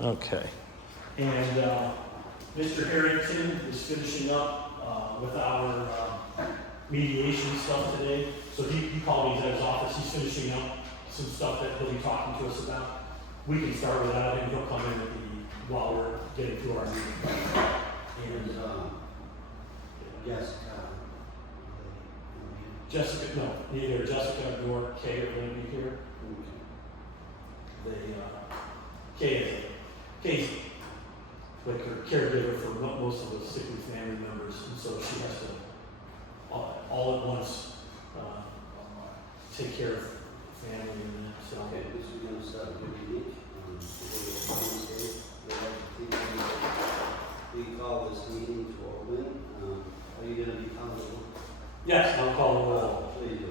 Okay. And Mr. Harrington is finishing up with our mediation stuff today. So he called me at his office. He's finishing up some stuff that he'll be talking to us about. We can start without him. He'll come in while we're getting through our meeting. And Jessica, no, neither Jessica nor Kay are going to be here. Kay's like her caregiver for most of the sick family members, and so she has to all at once take care of family and that. So Okay, this is going to start with meeting. We call this meeting to open. Are you going to be comfortable? yes, I'll call the roll. Please do.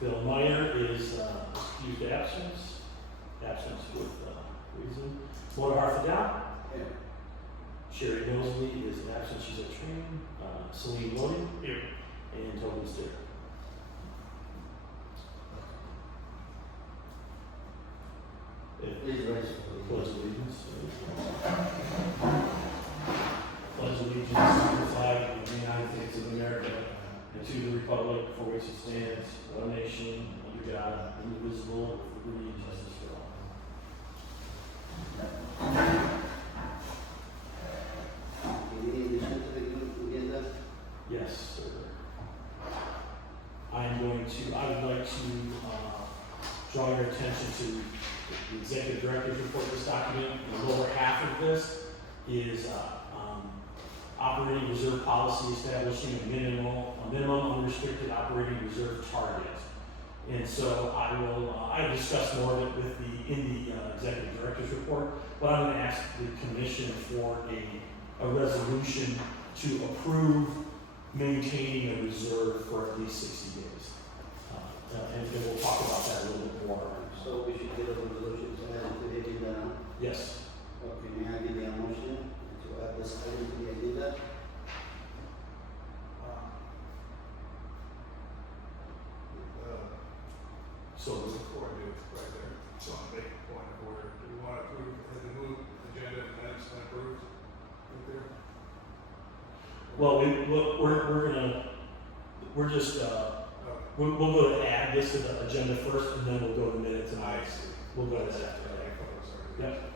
Bill Meyer is excused absence with reason. Laura Harfadal. Yeah. Sherry Mosley is absent. She's at training. Celine William. Here. And Tobin Steer. Please raise your Pledge allegiance. Pledge allegiance to the flag of the United States of America and to the republic for which it stands, one nation, under God, indivisible, with liberty and justice for all. Any addition to the agenda? Yes, sir. I would like to draw your attention to the executive director's report. This document, the lower half of this is operating reserve policy establishing a minimum unrestricted operating reserve target. And so I discussed more of it in the executive director's report, but I'm going to ask the commission for a resolution to approve maintaining a reserve for at least 60 days. And then we'll talk about that a little bit more. So we should get a resolution to add to the agenda now? Yes. Okay, may I give you a motion to add this item to the agenda? So Before I do it right there, so I'll make a point of order. Do we want to approve, has the move agenda and minutes been approved? Right there? well, we'll go to add this to the agenda first, and then we'll go to minutes and I items. see. We'll go to that after. I thought it was already. Yep.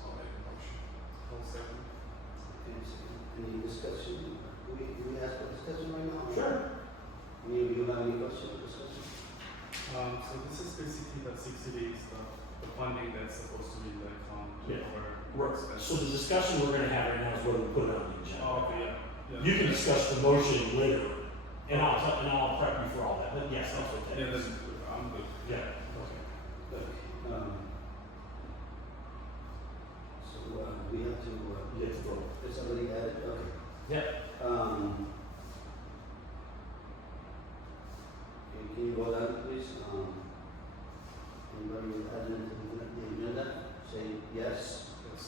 I'll make a motion. I'll second. Any discussion? Do we ask for discussion right now? Sure. Any of you have any questions or discussion? So this is basically that 60 days, the funding that's supposed to be in the account to Yeah. cover So expenses. the discussion we're going to have right now is whether we put it on the agenda. Oh, okay, yeah. You can discuss the motion later, and I'll prep you for all that. But yes, that's okay. Yeah, that's, I'm good. Yeah. Okay. Look, so we have to, You get to vote. it's already added, okay. Yep. Can you vote on it, please? Anybody with adding to the agenda, say yes. Yes.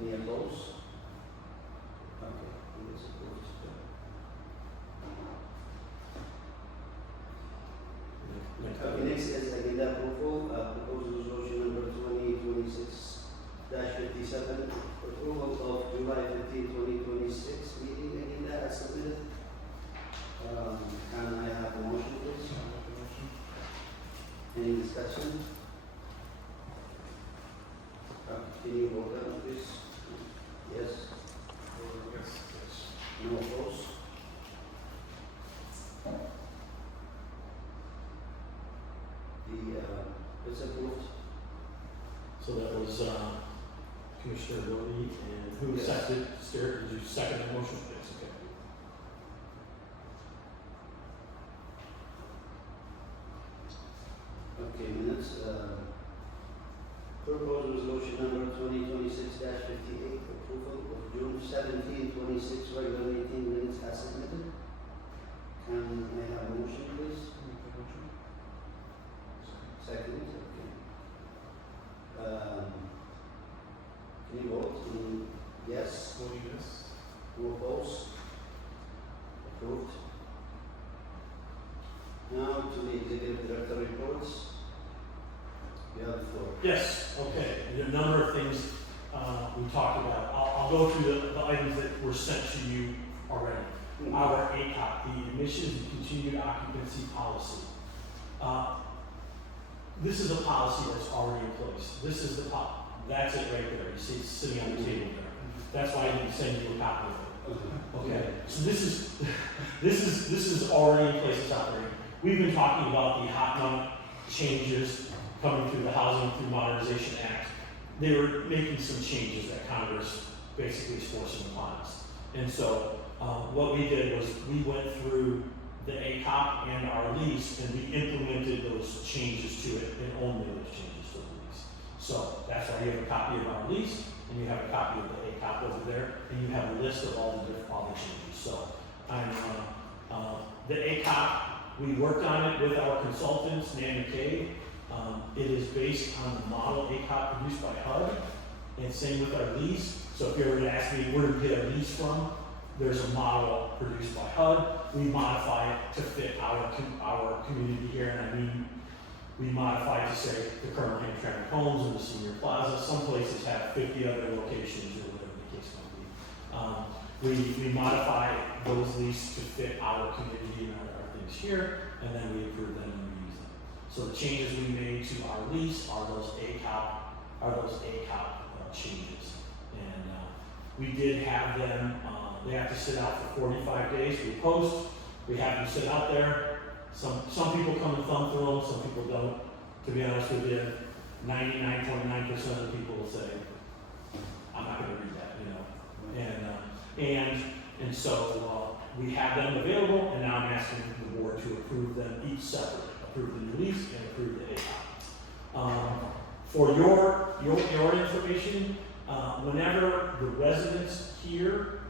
Any opposed? Okay, it's approved. Okay, next is agenda approval, proposed resolution number 2026-57, approval of July 15, 2026 meeting agenda as submitted. Can I have a motion, please? I'll make the motion. Any discussion? Can you vote on it, please? Yes, Yes, yes. no opposed? It's approved. So that was Commissioner Brody, and who Yes. seconded? Stuart, did you second the motion? Yes, okay. Okay, minutes, proposed resolution number 2026-58, approval of June 17, 26 regular meeting minutes as submitted. Can I have a motion, please? I'll make the motion. Second, okay. Can you vote? Yes, Voting yes. no opposed? Approved. Now to the executive director reports. You have the floor. Yes, okay, there are a number of things, we talked about. I'll go through the items that were sent to you already. Our ACOP, the admissions and continued occupancy policy. This is a policy that's already in place. This is the that's it right there. You see it's sitting on the table there. That's why I didn't send you a copy of it. Okay, so this is already in place, it's operating. We've been talking about the hot nut changes coming through the Housing Through Modernization Act. They were making some changes that Congress basically is forcing upon us. And so what we did was we went through the ACOP and our lease and we implemented those changes to it and only those changes to the lease. So that's why you have a copy of our lease and you have a copy of the ACOP over there and you have a list of all the changes. So the ACOP, we worked on it with our consultants, Nan McCabe. It is based on the model ACOP produced by HUD, and same with our lease. So if you were to ask me where to get our lease from, there's a model produced by HUD. We modify it to fit our community here, and I mean, we modify it to say the current Hamtramck homes and the senior plaza. Some places have 50 other locations or whatever the case might be. We modify those leases to fit our community and our things here, and then we approve them and we use them. So the changes we made to our lease are those ACOP changes. And we did have them, they have to sit out for 45 days. We post, we have them sit out there. Some people come and thumb through them, some people don't. To be honest with you, 99.9% of the people will say, I'm not going to read that, you know. And so we have them available, and now I'm asking the board to approve them each separately. Approve the new lease and approve the ACOP. For your information, whenever the residents here,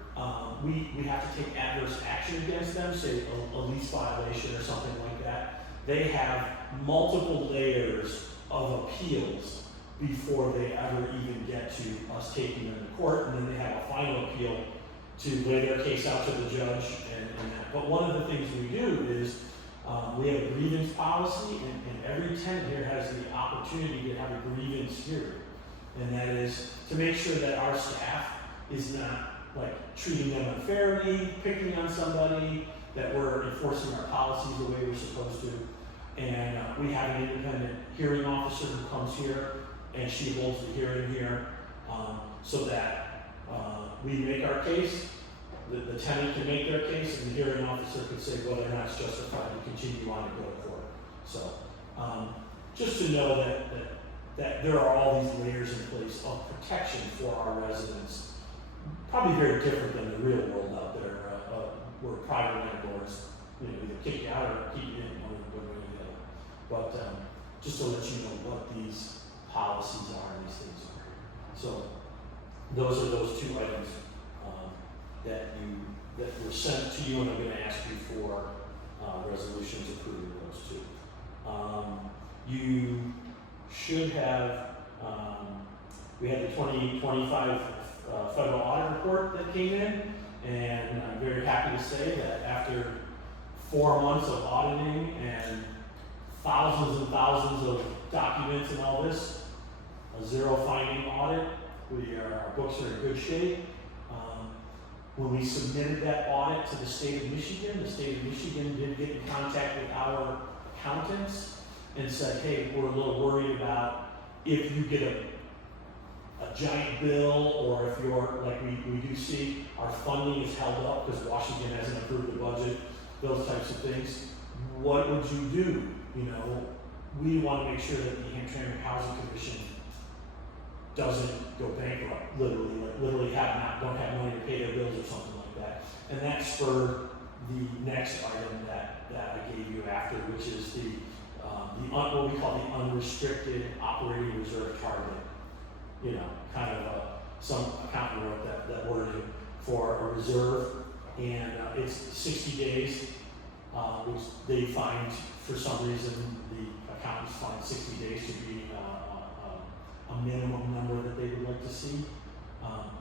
we have to take adverse action against them, say a lease violation or something like that. They have multiple layers of appeals before they ever even get to us taking them to court, and then they have a final appeal to lay their case out to the judge and that. But one of the things we do is we have a grievance policy, and every tenant here has the opportunity to have a grievance hearing. And that is to make sure that our staff is not like treating them unfairly, picking on somebody, that we're enforcing our policies the way we're supposed to. And we have an independent hearing officer who comes here, and she holds the hearing here, so that we make our case, the tenant can make their case, and the hearing officer can say whether or not it's justified to continue on and go to court. So just to know that there are all these layers in place of protection for our residents, probably very different than the real world out there, where private landlords, either kick you out or keep you in, one way or the other. But just to let you know what these policies are and these things are. So those are those two items that were sent to you, and I'm going to ask you for resolutions approving those two. You should have, we had the 2025 federal audit report that came in, and I'm very happy to say that after 4 months of auditing and thousands and thousands of documents and all this, a zero finding audit, our books are in good shape. When we submitted that audit to the state of Michigan did get in contact with our accountants and said, hey, we're a little worried about if you get a giant bill, or if you're, like we do see, our funding is held up because Washington hasn't approved the budget, those types of things. What would you do? We want to make sure that the Hamtramck Housing Commission doesn't go bankrupt, literally don't have money to pay their bills or something like that. And that spurred the next item that I gave you after, which is what we call the unrestricted operating reserve target. Kind of some accountant wrote that wording for a reserve, and it's 60 days, which they find, for some reason, the accountants find 60 days to be a minimum number that they would like to see.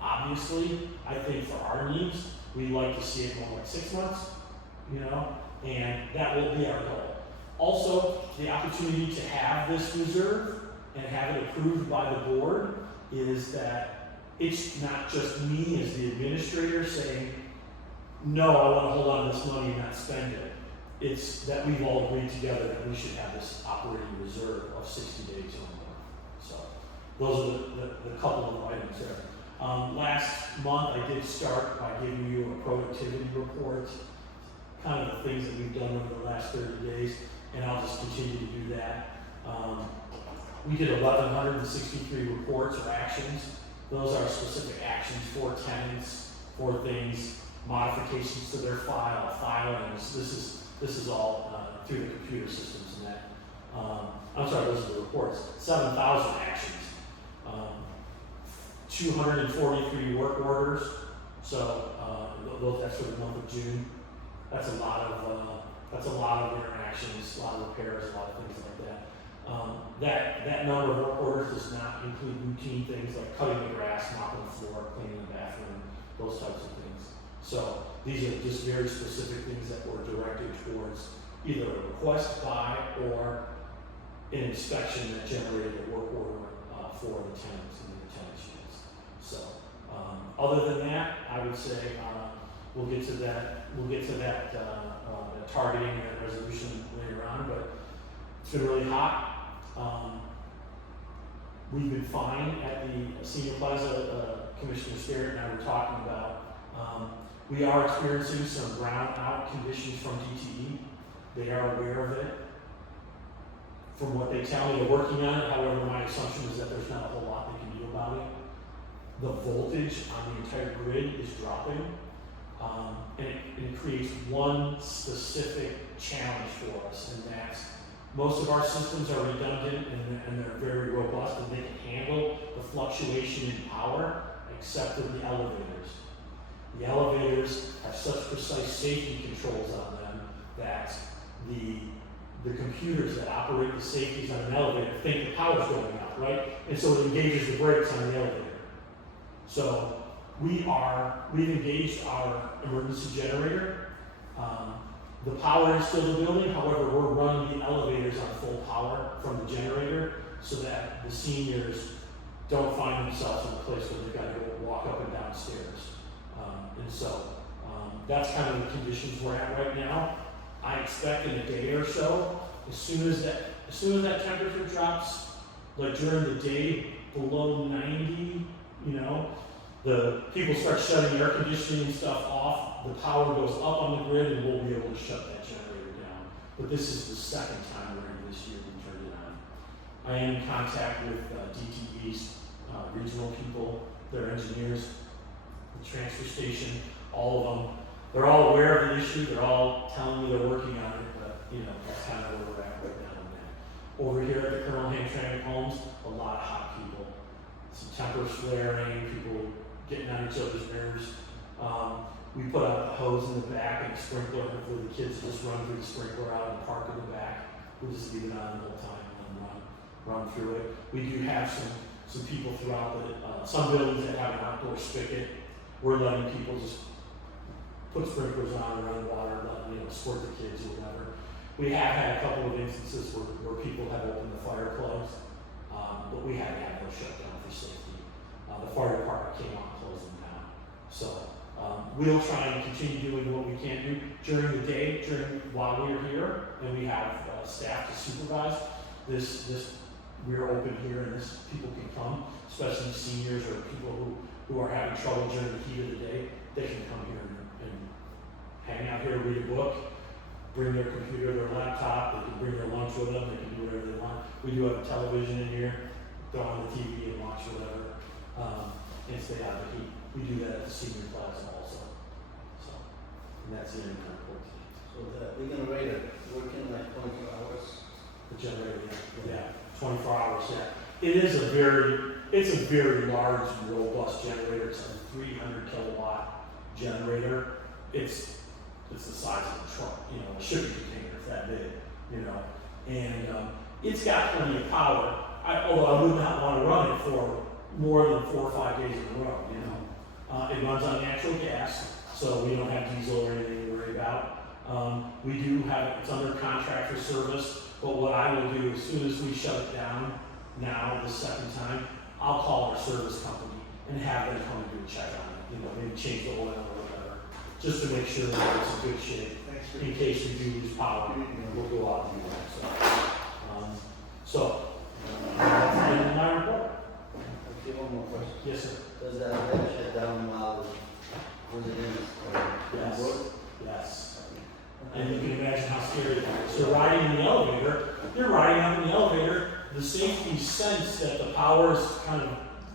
Obviously, I think for our needs, we'd like to see it more like 6 months, and that will be our goal. Also, the opportunity to have this reserve and have it approved by the board is that it's not just me as the administrator saying, no, I want to hold on to this money and not spend it. It's that we've all agreed together that we should have this operating reserve of 60 days or more. So those are the couple of items there. Last month I did start by giving you a productivity report, kind of the things that we've done over the last 30 days, and I'll just continue to do that. We did 1,163 reports or actions. Those are specific actions for tenants, for things, modifications to their filings. This is all through the computer systems and that. I'm sorry, those are the reports. 7,000 actions. 243 work orders. So that's for the month of June. That's a lot of interactions, a lot of repairs, a lot of things like that. That number of work orders does not include routine things like cutting the grass, mopping the floor, cleaning the bathroom, those types of things. So these are just very specific things that were directed towards either a request by or an inspection that generated a work order for the tenants and the tenants units. So other than that, I would say we'll get to that targeting and that resolution later on, but it's been really hot. We've been fine at the Senior Plaza. Commissioner Sterrett and I were talking about. We are experiencing some brownout conditions from DTE. They are aware of it. From what they tell me, they're working on it. However, my assumption is that there's not a whole lot they can do about it. The voltage on the entire grid is dropping. And it creates one specific challenge for us, and that's most of our systems are redundant and they're very robust and they can handle the fluctuation in power, except for the elevators. The elevators have such precise safety controls on them that the computers that operate the safeties on an elevator think the power's going out, right? And so it engages the brakes on the elevator. So we've engaged our emergency generator. The power is still in the building, however, we're running the elevators on full power from the generator so that the seniors don't find themselves in a place where they've got to go walk up and down stairs. And so that's kind of the conditions we're at right now. I expect in a day or so, as soon as that temperature drops, like during the day below 90, the people start shutting air conditioning and stuff off, the power goes up on the grid and we'll be able to shut that generator down. But this is the second time we're in this year we turned it on. I am in contact with DTE's regional people, their engineers, the transfer station, all of them. They're all aware of the issue, they're all telling me they're working on it, but that's kind of where we're at right now on that. Over here at the Colonel Hamtramck homes, a lot of hot people. Some tempers flaring, people getting on each other's nerves. We put out the hose in the back and a sprinkler, hopefully the kids just run through the sprinkler out in the park in the back. We'll just leave it on the whole time and run through it. We do have some people throughout some buildings that have an outdoor spigot. We're letting people just put sprinklers on, run water, squirt the kids or whatever. We have had a couple of instances where people have opened the fire plugs, but we had to have those shut down for safety. The fire department came out and closed them down. So we'll try and continue doing what we can do during the day, while we're here, and we have staff to supervise. We're open here, and people can come, especially seniors or people who are having trouble during the heat of the day. They can come here and hang out here, read a book, bring their computer, their laptop. They can bring their lunch with them. They can do whatever they want. We do have a television in here. Go on the TV and watch whatever, and stay out of the heat. We do that at the Senior Plaza also. So, and that's the end of my report today. So we're gonna rate it, working like 24 hours. The generator, yeah, 24 hours, yeah. It's a very large, robust generator. It's a 300 kilowatt generator. It's the size of a truck, a shipping container. It's that big, and it's got plenty of power. Although I would not want to run it for more than 4 or 5 days in a row, It runs on natural gas, so we don't have diesel or anything to worry about. We do have, it's under contract for service, but what I will do as soon as we shut it down, now, the second time, I'll call our service company and have them come and do a check on it, you know, maybe change the oil or whatever, just to make sure that it's in good shape. Thanks for. In case we do lose power, we'll go out and do that, that's the end of my report. Okay, one more question. Yes, sir. Does that ever shut down while residents are Yes. on board? Yes. And you can imagine how scary that is. So riding in the elevator, you're riding up in the elevator, the safety sense that the power is kind of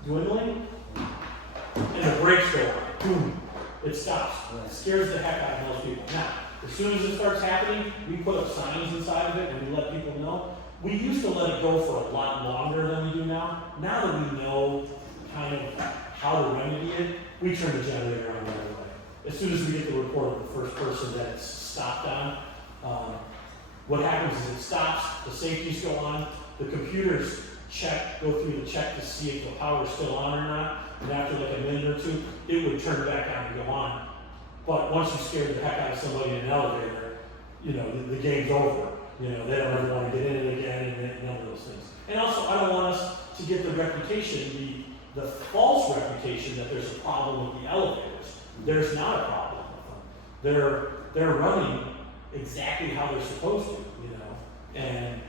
dwindling, and the brakes go on, boom, it stops. It scares the heck out of most people. Now, as soon as it starts happening, we put up signs inside of it and we let people know. We used to let it go for a lot longer than we do now. Now that we know kind of how to remedy it, we turn the generator on right away. As soon as we get the report of the first person that it's stopped on, what happens is it stops, the safeties go on, the computers go through the check to see if the power is still on or not, and after like a minute or two, it would turn back on and go on. But once you scare the heck out of somebody in an elevator, you know, the game's over. You know, they don't ever want to get in it again and none of those things. And also, I don't want us to get the reputation, the false reputation that there's a problem with the elevators. There's not a problem with them. They're running exactly how they're supposed to, you know. And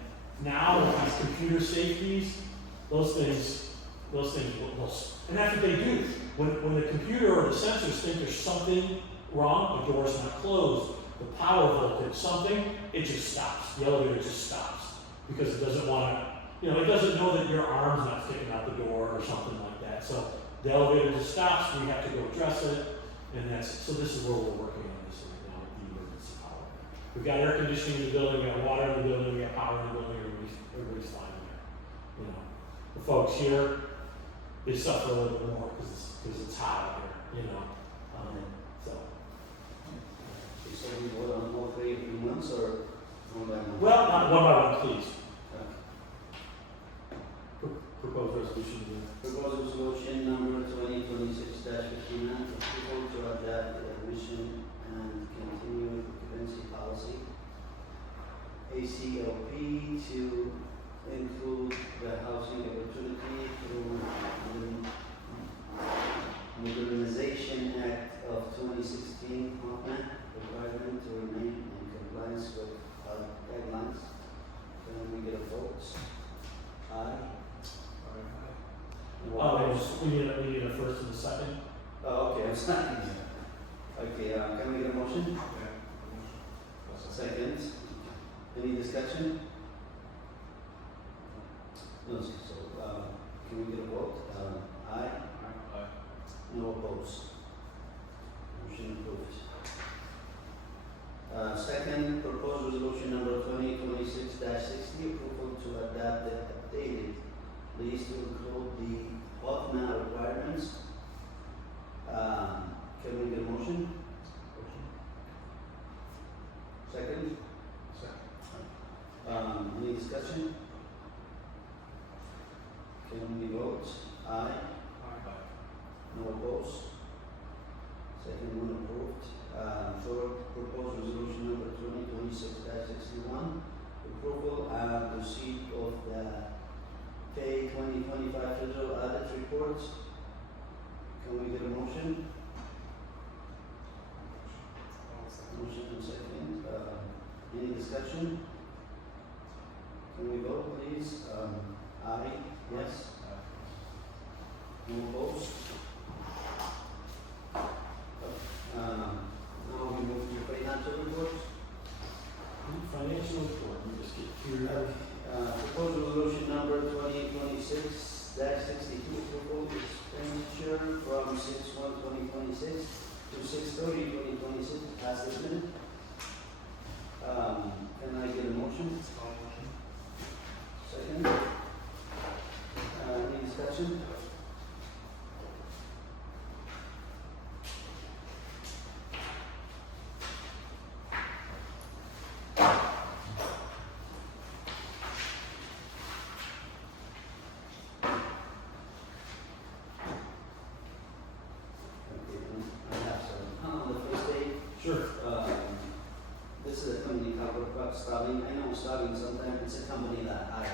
now with these computer safeties, those things will, and that's what they do. When the computer or the sensors think there's something wrong, the door's not closed, the power voltage, something, it just stops. The elevator just stops because it doesn't want to, you know, it doesn't know that your arm's not sticking out the door or something like that. So the elevator just stops, we have to go address it, and that's it. So this is where we're working on this right now with the emergency power. We've got air conditioning in the building, we got water in the building, we got power in the building, everybody's fine there. You know, the folks here, they suffer a little bit more because it's hot out here, you know. So. So we vote on all three in months or one by one? Well, not one by one, please. Okay. Proposed resolution. Proposed resolution number 2026-59, approval to adopt the admission and continued occupancy policy, ACLP, to include the housing opportunity through Modernization Act of 2016 Hamtramck requirement to remain in compliance with guidelines. Can we get a vote? Aye. We need a first and a second. Oh, okay, I'm sorry. Okay, can we get a motion? Second. Any discussion? No, so, can we get a vote? Aye? No opposed. Motion approved. Second, proposed resolution number 2026-60, approval to adopt the updated lease to include the Hoffman requirements. Can we get a motion? Second? Any discussion? Can we vote? Aye? No opposed? Second one approved. For proposed resolution number 2026-61, approval and receipt of the K 2025 federal audit reports. Can we get a motion? Motion and second. Any discussion? Can we vote, please? Aye? Yes? No opposed? Now we move to financial reports. Financial report, let me just get through that. Proposed resolution number 2026-62, approval expenditure from 6/1/2026 to 6/30/2026, as submitted. Can I get a motion? Second. Any discussion? Sure. This is a company called Starling. I know Starling sometimes it's a company that I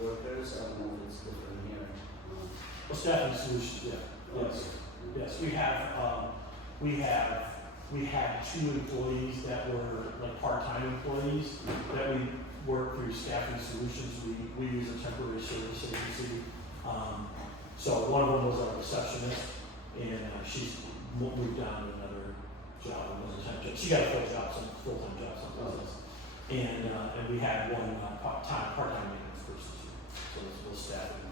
workers, I don't know if it's different here. Well, staffing solutions, yeah, yes. Yes, we have 2 employees that were like part-time employees that we work through staffing solutions. We use a temporary service agency. So one of them was a receptionist, and she's moved on to another job, another temp job. She got a full-time job someplace else. And we had one part-time maintenance person too. So it's staffing.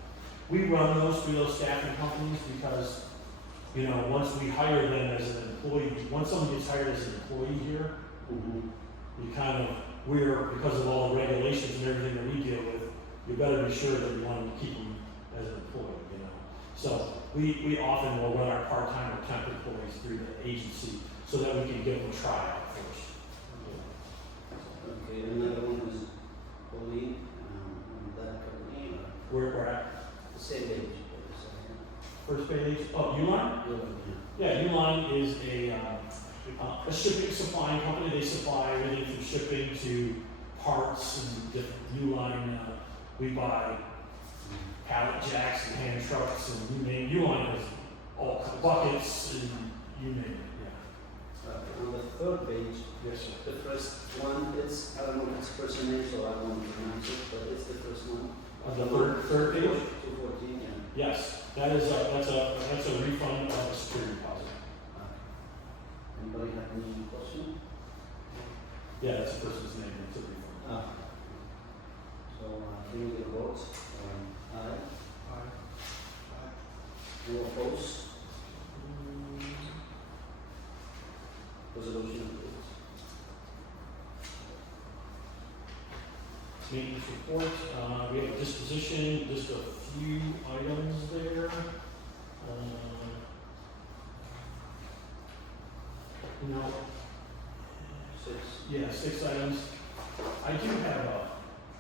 We run those through those staffing companies because, you know, once we hire them as an employee, once someone gets hired as an employee here, because of all the regulations and everything that we deal with, you better be sure that you want to keep them as an employee, you know. So we often will run our part-time or temp employees through the agency so that we can give them a tryout first. Okay, another one is Pauline, that company, We're at the same age. first page. Oh, Uline? Yeah, Uline is a shipping supplying company. They supply everything from shipping to parts and different Uline. We buy pallet jacks and hand trucks and you name it. Uline has all buckets and you name it. Yeah. On the third page, Yes, sir. the first one is, I don't know if it's first name, so I won't pronounce it, but it's the first one. The third page. 214, yeah. Yes, that's a refund of a security deposit. Anybody have any question? Yeah, that's a person's name. It's a refund. So, can we get a vote? Aye. No opposed? Resolution approved. Maintenance report, we have a disposition, just a few items there. No, 6. yeah, 6 items. I do have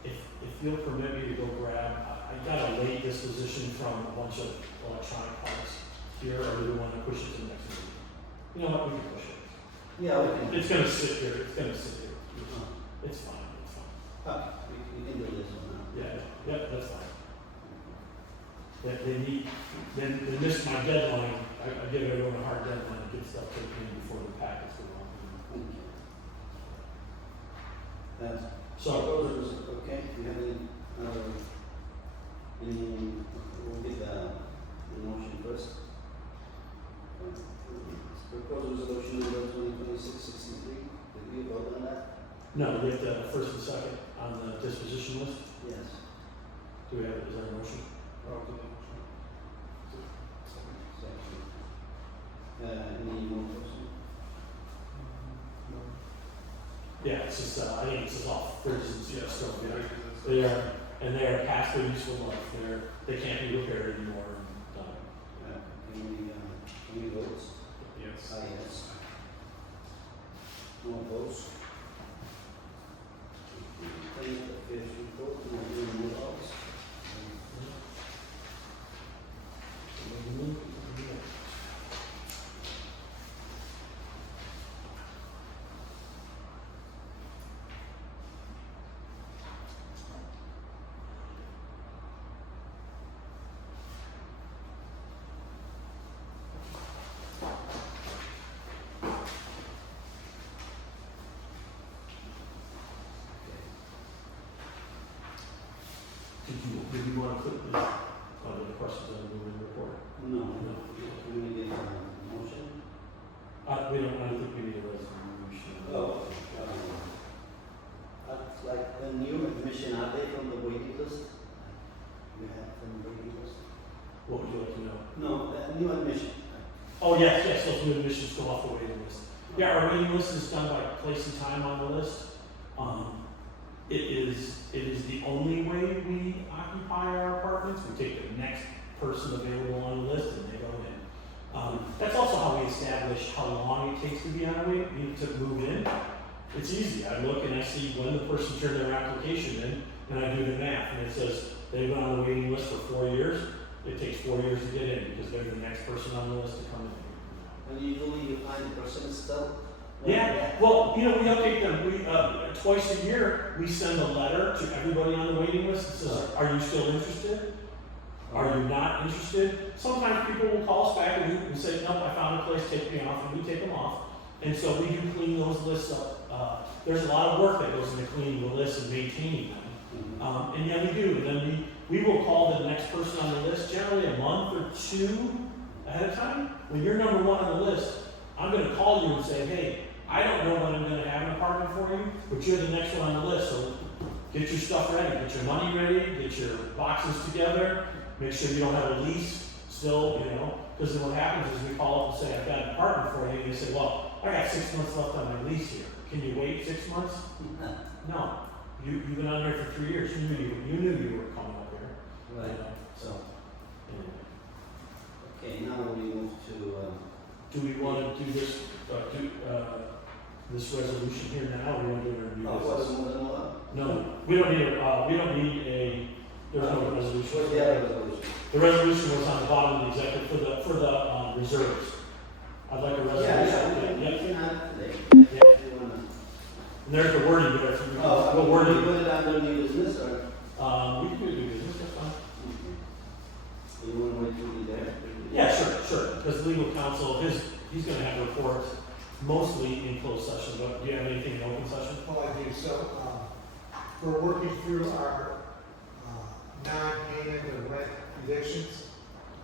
if you'll permit me to go grab, I got a late disposition from a bunch of electronic parts here, or do we want to push it to the next meeting? You know what, we can push it. Yeah, we can. It's gonna sit here, it's fine, it's fine. We can do this one now. Yeah, that's fine. They missed my deadline, I give everyone a hard deadline to get stuff taken in before the packets go on. Thank you. That's, So, proposals, okay, do you have we'll get the motion first. Proposal resolution number 2026-63, did we vote on that? no, we have the first and second on the disposition list. Yes. Do we have, is there a motion? Second. Any more question? Yeah, it's just, I think it's just off fridges and stuff, yeah. They are past their useful life, they can't be repaired anymore. Can we vote? Yes. Yes. No opposed? Any affairs report, no else? Did you want to put the other questions on the moving report? No. Can we get a motion? I don't think we need a resolution. Oh, like the new admission, are they from the waiting list? You have from the waiting list? What would you like to know? No, the new admission. Oh, yes, those new admissions go off the waiting list. Yeah, our waiting list is done by place and time on the list. It is the only way we occupy our apartments. We take the next person available on the list and they go in. That's also how we establish how long it takes to be on a wait, to move in. It's easy. I look and I see when the person turned their application in, and I do the math, and it says they've been on the waiting list for 4 years. It takes 4 years to get in because they're the next person on the list to come in. And usually you find the person still Yeah, well, we update them, twice a year, we send a letter to everybody on the waiting list that says, are you still interested? Are you not interested? Sometimes people will call us back and say, nope, I found a place, take me off, and we take them off. And so we do clean those lists up. There's a lot of work that goes into cleaning the lists and maintaining them. And yeah, we do, and then we will call the next person on the list, generally a month or two ahead of time. When you're number one on the list, I'm gonna call you and say, hey, I don't know when I'm gonna have an apartment for you, but you're the next one on the list, so get your stuff ready, get your money ready, get your boxes together, make sure you don't have a lease still, because then what happens is we call up and say, I've got an apartment for you, and they say, well, I got 6 months left on my lease here. Can you wait 6 months? No. You've been on there for 3 years. You knew you were coming up here. Right. So, anyway. Okay, now we move to, Do we want to do this, this resolution here now, or do we want to do it in oh, our new what, business? more than one? No, we don't need there's no resolution. What's the other resolution? The resolution was on the bottom of the executive for the reserves. I'd like a resolution. We can have it today. Yeah. If you wanna. And there's the wording there, so Oh, what we wording? put it under new business, or? We can do new business, that's fine. You wanna wait till we there? Yeah, sure, because legal counsel, he's gonna have reports mostly in closed session, but do you have anything in open session? Well, I do, so, we're working through our, non-payment of rent evictions.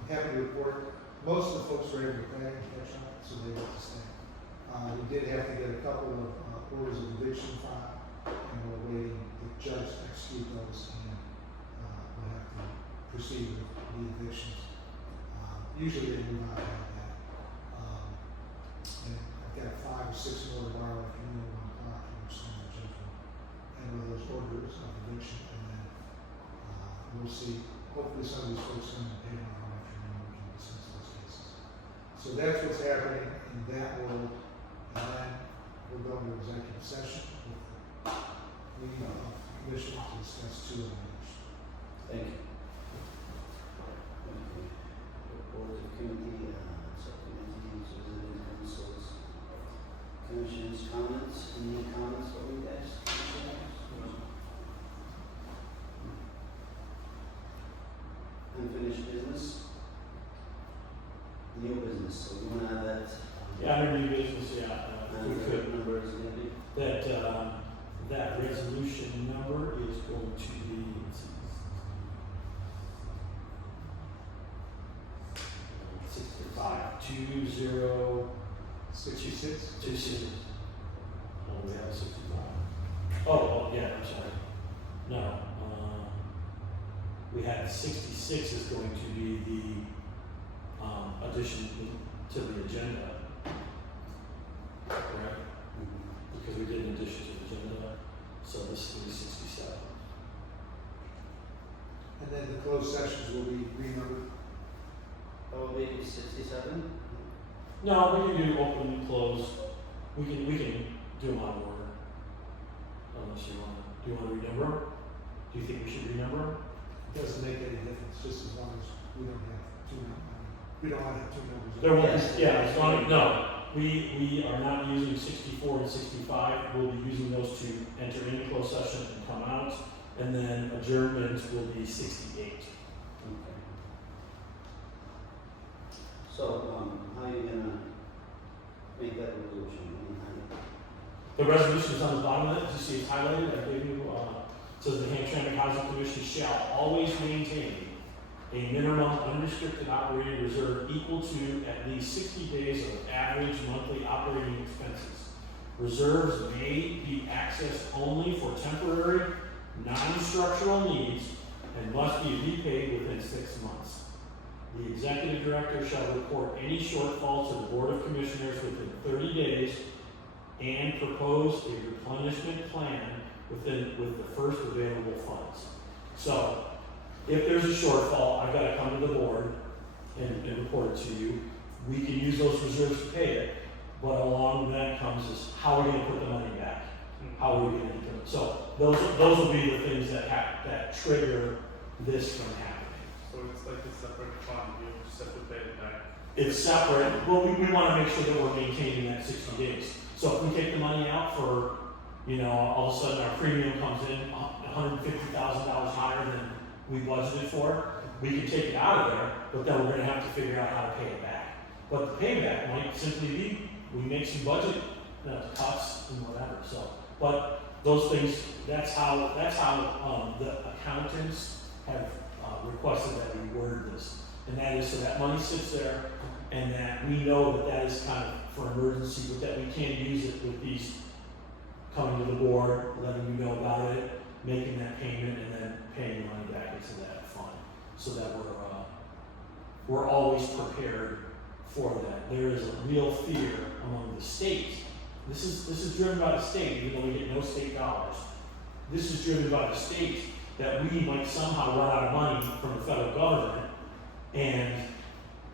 I'm happy to report, most of the folks are able to pay, so they get to stay. We did have to get a couple of, orders of eviction filed, and we're waiting the judge to execute those, and, we'll have to proceed with the evictions. Usually they move out like that. And I've got 5 or 6 more tomorrow afternoon at 1 o'clock, in which time the judge will enter those orders of eviction, and then, we'll see, hopefully some of these folks come and pay tomorrow afternoon, we can dismiss those cases. So that's what's happening in that world, and then we'll go into executive session with the leading commission to discuss 2 of the items. Thank you. Okay. Report of committee, subcommittees, resident councils, commissioners' comments, any comments for you guys? Unfinished business? New business, so you wanna have that? Yeah, under new business, if we could. Number is gonna be? That resolution number is going to be, let's see, 66? 26. Oh, we have 65. Oh, yeah, I'm sorry. No, we had 66 is going to be the addition to the agenda. Correct? Because we did an addition to the agenda, so this will be 67. And then the closed sessions will be renumbered. Probably 67? No, we can do open and close. We can do them out of order. Unless you want to. Do you want to renumber? Do you think we should renumber? It doesn't make any difference, just as long as we don't have 2 numbers. We don't want to have 2 numbers. There won't Yes. be, yeah, as long as, no, we are not using 64 and 65. We'll be using those to enter into closed session and come out. And then adjournment will be 68. Okay. So, how are you gonna make that resolution? The resolution is on the bottom of it, you see it's highlighted, I gave you, it says the Hamtramck Housing Commission shall always maintain a minimum unrestricted operating reserve equal to at least 60 days of average monthly operating expenses. Reserves may be accessed only for temporary, non-structural needs and must be repaid within 6 months. The executive director shall report any shortfall to the Board of Commissioners within 30 days and propose a replenishment plan with the first available funds. So, if there's a shortfall, I've got to come to the board and report it to you. We can use those reserves to pay it, but along that comes is how are we going to put the money back? How are we going to do it? So those will be the things that trigger this from happening. So it's like a separate fund, you just have to pay it back. It's separate. Well, we want to make sure that we're maintaining that 60 days. So if we take the money out for, you know, all of a sudden our premium comes in $150,000 higher than we budgeted for, we can take it out of there, but then we're gonna have to figure out how to pay it back. But the payback might simply be, we make some budget cuts and whatever, so. But those things, that's how the accountants have requested that we word this. And that is so that money sits there and that we know that that is kind of for emergency, but that we can use it with these coming to the board, letting you know about it, making that payment, and then paying the money back into that fund, so that we're always prepared for that. There is a real fear among the state. This is driven by the state, even though we get no state dollars. This is driven by the state that we might somehow run out of money from the federal government and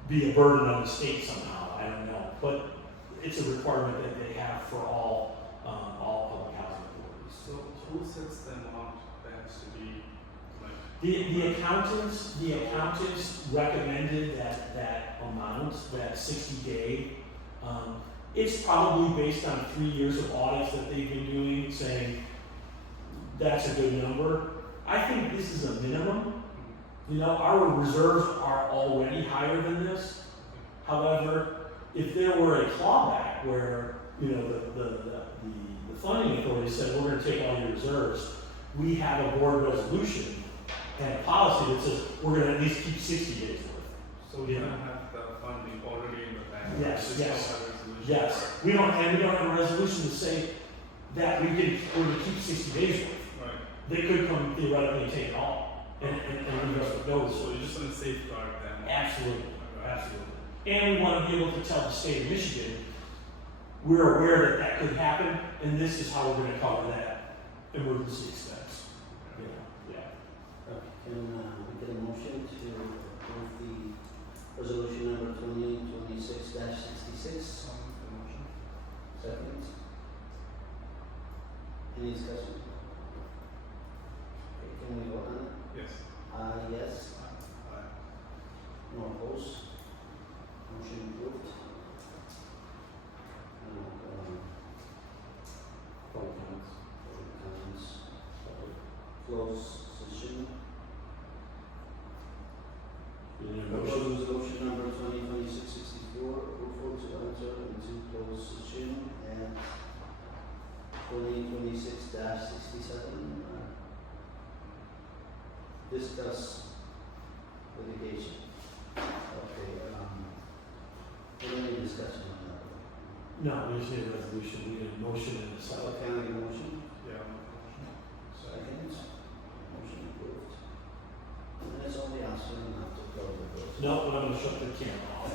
be a burden on the state somehow. I don't know, but it's a requirement that they have for all public housing authorities. So who sets the amount that has to be like? The accountants recommended that amount, that 60-day. It's probably based on 3 years of audits that they've been doing, saying that's a good number. I think this is a minimum. You know, our reserves are already higher than this. However, if there were a clawback where, you know, the funding authority said, we're gonna take all your reserves, we have a board resolution and a policy that says, we're gonna at least keep 60 days worth. So we don't have the funding already in the bank? Yes, Just yes. have a resolution? Yes, we don't have a resolution to say that we're gonna keep 60 days worth. Right. They could come theoretically and take it all and leave us with no So reserves. you're just gonna safeguard them? Absolutely, absolutely. And we want to be able to tell the state of Michigan, we're aware that that could happen, and this is how we're going to cover that emergency expense. Yeah. Okay, can we get a motion to approve the resolution number 2026-66? Second. Any discussion? Okay, can we vote on it? Yes. Yes. No opposed? Motion approved. Public comments. Comments. Close session. You need a Proposed motion? resolution number 2026-64, approval to enter into closed session at 2026-67. Discuss litigation. Okay, any discussion on that? No, we just need a resolution. We need a motion and a second. Okay, I need a motion. Yeah. Second. Motion approved. And that's all the answer, and have to close the vote. No, but I'm going to shut the camera off.